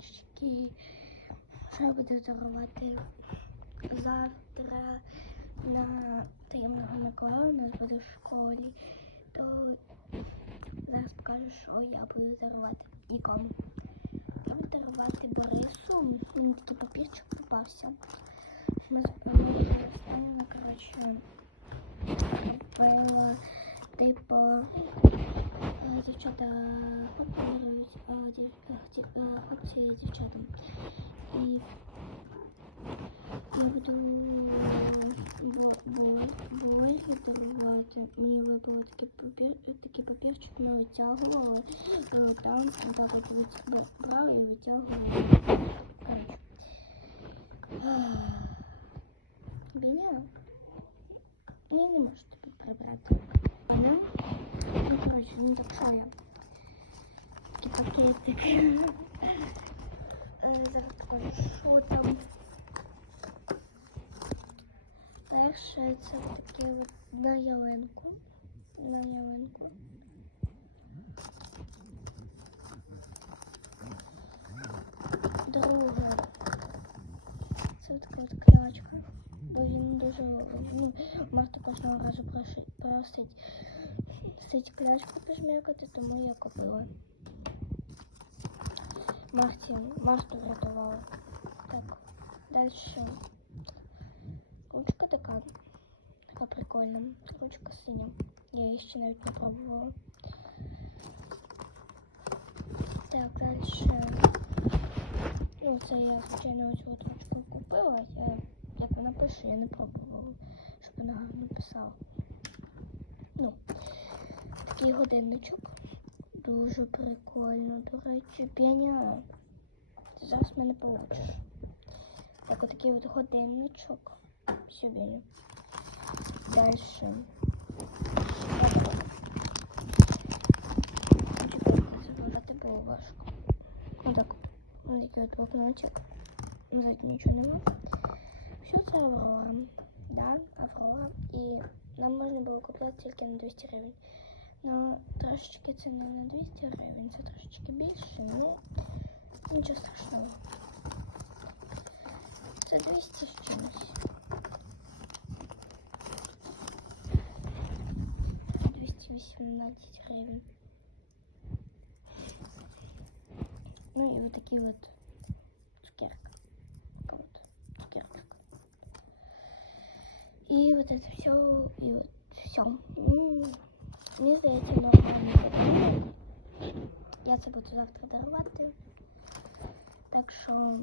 подарунки, що я буду дарувати завтра на таємного Миколая у нас буде в школі, то зараз покажу, що я буду дарувати нікому. Я буду дарувати Борису. Мені такий папірчик попався. Ми з Борисом, коротше, купили, типу, е, дарувати. Мені випав такий папір, такий папірчик, ми витягували. І там так от вит- брав і витягували. Коротше. Біня, я не можу тобі прибрати. Вона, ну, коротше, ну так що я. Такий пакетик. Е, Зараз покажу, що там. Перше це таке от на ялинку. На ялинку. Друге. Це така от клячка. Бо він дуже ну, Марта кожного разу проси- просить сить клячку пожмякати, тому я купила. Марті, Марту врятувала. Так, дальше. Така. Така прикольна. Ручка синя. Я її ще навіть не пробувала. Так, дальше. Ну, це я, звичайно, цю от ручку купила. Я, як вона пише, я не пробувала, щоб вона гарно писала. Ну, такий годинничок. Дуже прикольно, до речі. Ти зараз мене получиш. Так, отакий от годинничок. Собі. Дальше. Забирати було важко. Отак. Ось такий от блокнотик. Назад нічого нема. Що це Аврора? Да, Аврора. І нам можна було купляти тільки на 200 гривень. Ну, трошечки це не на 200 гривень, це трошечки більше, ну нічого страшного. Це 200 з чимось. 218 гривень. Ну и вот такие вот цукерка. Вот цукерка. И вот это все, и вот все. Мені здається, нормально. Я це буду завтра дарувати. Так що